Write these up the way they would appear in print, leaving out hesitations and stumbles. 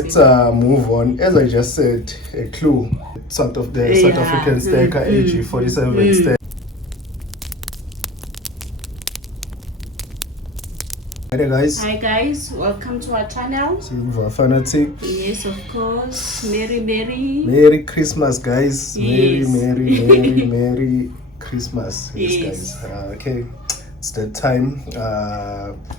Let's move on. As I just said, a clue. Sort of the South African stacker AG47 stack. Hi guys, welcome to our channel. Silver Fanatic. Yes, of course. Merry Christmas, guys. Yes. Merry Christmas. Yes. Guys. Okay, it's that time.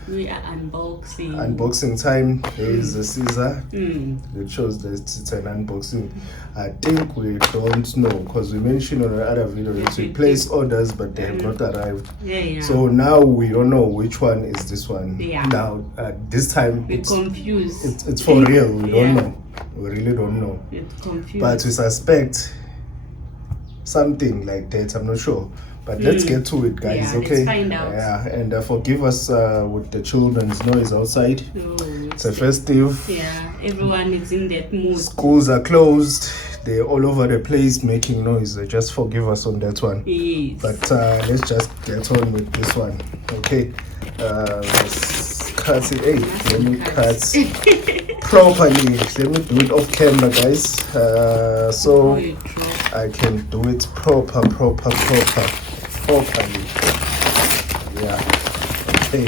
We are unboxing. Unboxing time. There is a scissor that shows that it's an unboxing. I think we don't know because we mentioned on the other video that we place orders but they have not arrived. So now we don't know which one is this one. Now this time we're confused. It's for real. We don't know. We really don't know. It's confused. But we suspect something like that. I'm not sure. But let's get to it, guys. Okay. Let's find out. Yeah, and forgive us with the children's noise outside. It's a festive. Yeah, everyone is in that mood. Schools are closed. They're all over the place making noise. Just forgive us on that one. Yes. But let's just get on with this one. Okay. Let's cut it. Hey, let me cut properly. Let me do it off camera, guys. So I can do it properly. Yeah. Okay.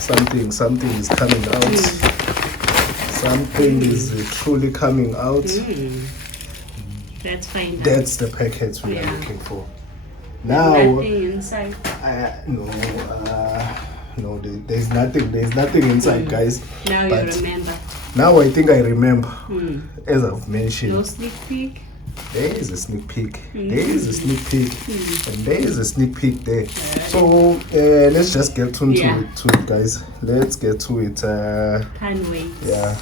Something is coming out. Something is truly coming out. Let's find out. That's the package we are looking for. Now, nothing inside. No, there's nothing inside, guys. Now you remember. Now I think I remember. As I've mentioned. No sneak peek. There is a sneak peek. There is a sneak peek. And there is a sneak peek there. So let's just get to it, guys. Let's get to it. Can't wait. Yeah.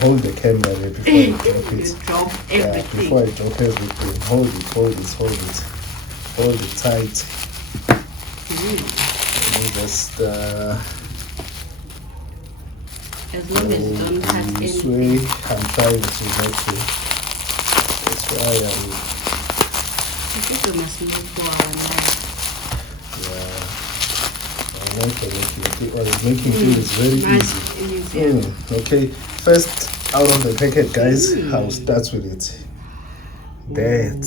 Hold the camera there before I drop it. You drop everything. Before I drop everything. Hold it tight. Let me just as long as you don't cut this anything. way. I'm trying to that way. That's why I think we must move for our life. Making things very easy. Okay, first out of the packet, guys. I'll start with it. That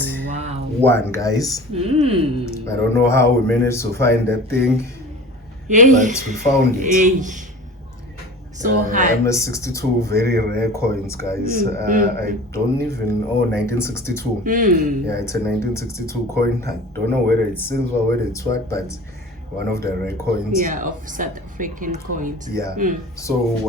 one, guys. I don't know how we managed to find that thing, but we found it. So high. MS62, very rare coins, guys. I don't even 1962. Yeah, it's a 1962 coin. I don't know whether it's silver, whether it's what, but one of the rare coins. Yeah, of South African coins. Yeah. So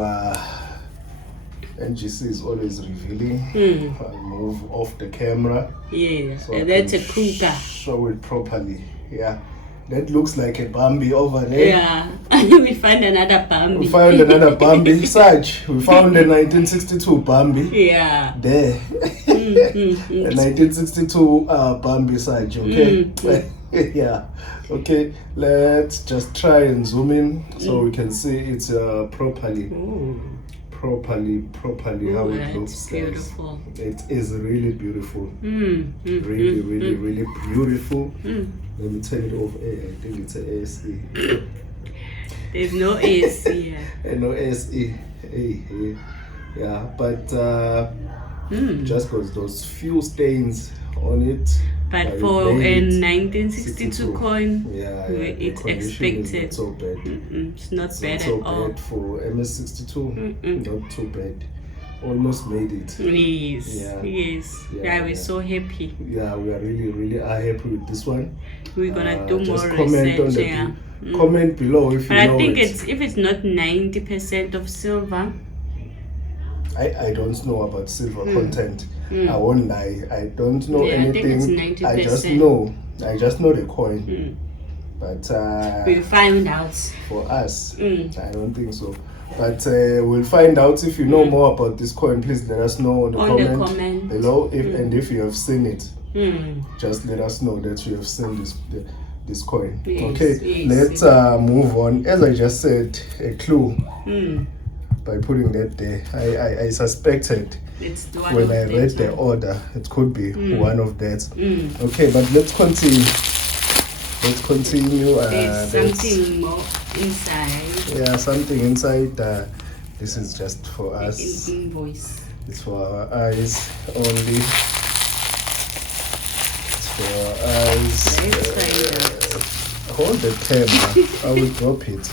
NGC is always revealing. I'll move off the camera. Yeah, so that's a cougar. Show it properly. Yeah. That looks like a Bambi over there. Yeah. We find another Bambi. We found another Bambi. Sarge, we found the 1962 Bambi. Yeah. There. The 1962 Bambi, Sarge, okay? Yeah. Okay, let's just try and zoom in so we can see it properly. Properly how it looks, guys. Beautiful. It is really beautiful. Really beautiful. Let me turn it off. I think it's an ASE. There's no AC. No SE. Yeah, but just because those few stains on it. But for a 1962 coin, it's expected. It's not so bad. It's not bad so at all. Bad for MS62. Not too bad. Almost made it. Yes. Yeah, we're so happy. Yeah, we are really are happy with this one. We're gonna do more research. Comment below if you know. I think if it's not 90% of silver. I don't know about silver content. I won't lie. I don't know anything. I think it's 90%. I just know the coin. But we'll find out. For us, I don't think so. But we'll find out. If you know more about this coin, please let us know in the comment below. If you have seen it, just let us know that you have seen this coin. Let's move on. As I just said, a clue. By putting that there, I suspected when I read the order it could be one of that. Okay, but let's continue. There's something more inside. Yeah, something inside. This is just for us. Invoice. It's for our eyes only. It's for our eyes. Hold the camera. I will drop it.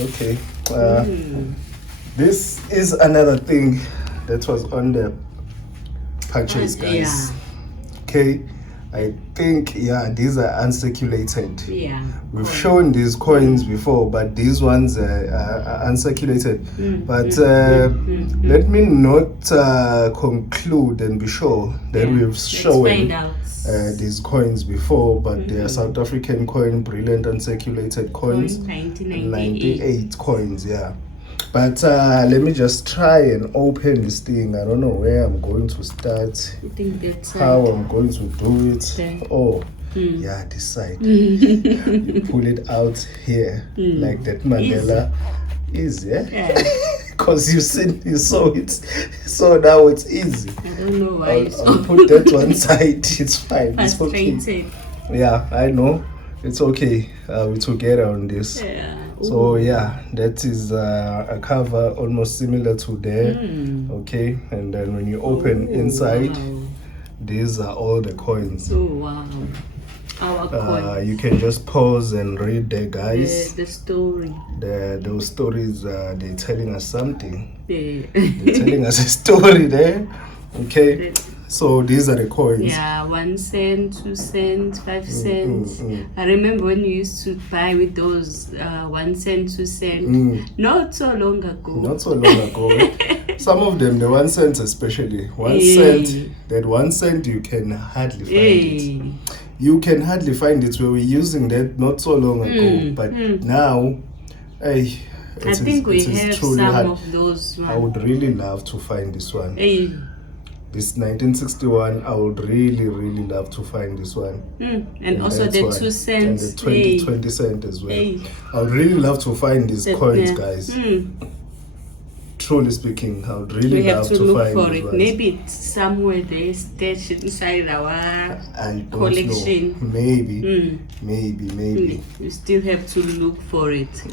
Okay. This is another thing that was on the purchase, guys. Okay. I think, these are uncirculated. We've shown these coins before, but these ones are uncirculated. But let me not conclude and be sure that we've shown these coins before, but they are South African coin, brilliant uncirculated coins. 98 coins, But let me just try and open this thing. I don't know where I'm going to start, how I'm going to do it. This side. You pull it out here like that, Mandela. Easy, because you saw it, so now it's easy. I don't know why. I'll put that one side. It's fine. It's okay. I know. It's okay. We're together on this. So that is a cover almost similar to there. Okay, and then when you open inside, these are all the coins. Our coins. You can just pause and read there, guys. The story. Those stories, they're telling us something. They're telling us a story there. Okay. So these are the coins. 1 cent, 2 cents, 5 cents. I remember when you used to buy with those 1 cent, 2 cent. Not so long ago. Some of them, the 1 cent especially. 1 cent. That 1 cent you can hardly find it. You can hardly find it. We were using that not so long ago, but now, I think we have some hard. Of those. I would really love to find this one. This 1961, I would really love to find this one. And also the 2 cents. And the 20 cent as well. I would really love to find these coins, guys. Truly speaking, I would really love to find for it. Maybe it's somewhere they stashed inside our collection. Know. Maybe. You still have to look for it.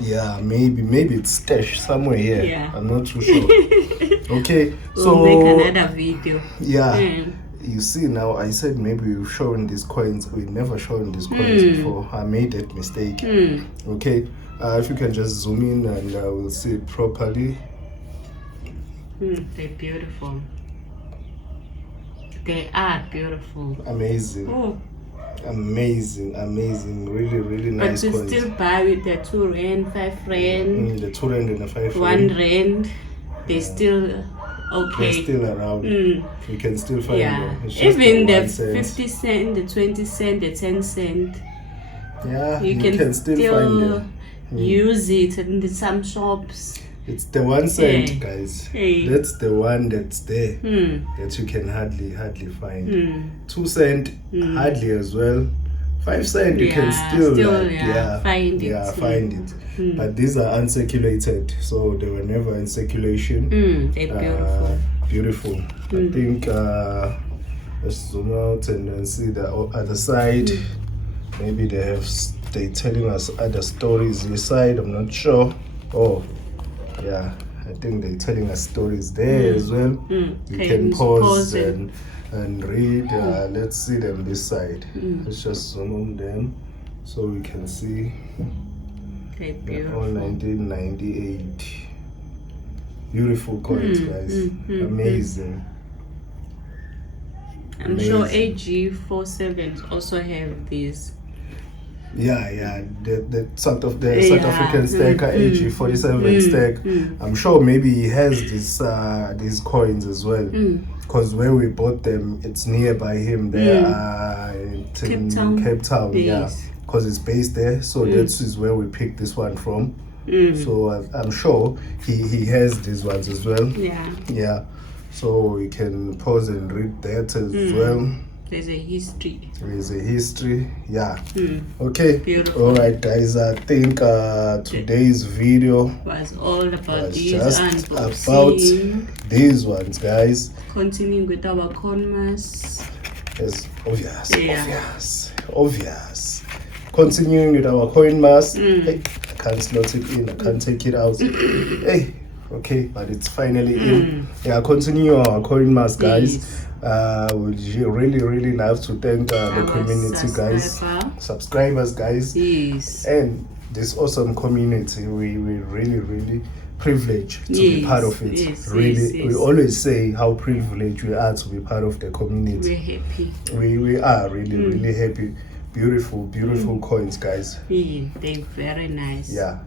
Maybe it's stashed somewhere here. I'm not too sure. Okay, we'll make another video. You see now, I said maybe we've shown these coins. We've never shown these coins before. I made that mistake. Okay, if you can just zoom in and we'll see it properly. They're beautiful. They are beautiful. Amazing. Amazing. Really nice coins. But you still buy with the 2 rand, 5 rand. The 2 rand and the 5 rand. 1 rand. They're still okay. They're still around. You can still find them. Even the 50 cent, the 20 cent, the 10 cent. You can still find them. Use it in some shops. It's the 1 cent, guys. That's the one that's there that you can hardly find. 2 cent, hardly as well. 5 cent, you can still find it. But these are uncirculated, so they were never in circulation. They're beautiful. I think let's zoom out and then see the other side. Maybe they're telling us other stories inside. I'm not sure. I think they're telling us stories there as well. You can pause and read. Let's see them this side. Let's just zoom on them so we can see. All 1998. Beautiful coins, guys. Amazing. I'm sure AG47 also have these. The South African stacker AG47 stack. I'm sure maybe he has these coins as well. Because where we bought them, it's nearby him there in Cape Town. Because it's based there, so that is where we picked this one from. So I'm sure he has these ones as well. So we can pause and read that as well. There's a history. Okay. Beautiful. All right, guys. I think today's video was all about these just about these ones, guys. Continuing with our CoinMas. It's obvious. Continuing with our CoinMas. Hey, I can't slot it in. I can't take it out. Hey, okay, but it's finally in. Yeah, continue our CoinMas, guys. We really love to thank the community, guys, subscribers, guys. Yes. And this awesome community, we really privileged to be part of it. We always say how privileged we are to be part of the community. We're happy. We are really happy. Beautiful coins, guys. Yeah, they're very nice. Yeah.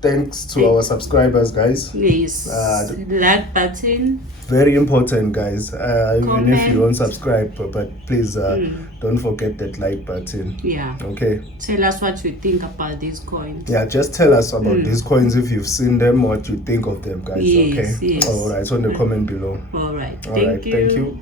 Thanks to our subscribers, guys. Yes. Like button. Very important, guys. Even if you don't subscribe, but please don't forget that like button. Yeah. Okay. Tell us what you think about these coins. Yeah, just tell us about these coins if you've seen them, what you think of them, guys. Yes, okay. Yes. All right. On the comment below. All right. Thank you.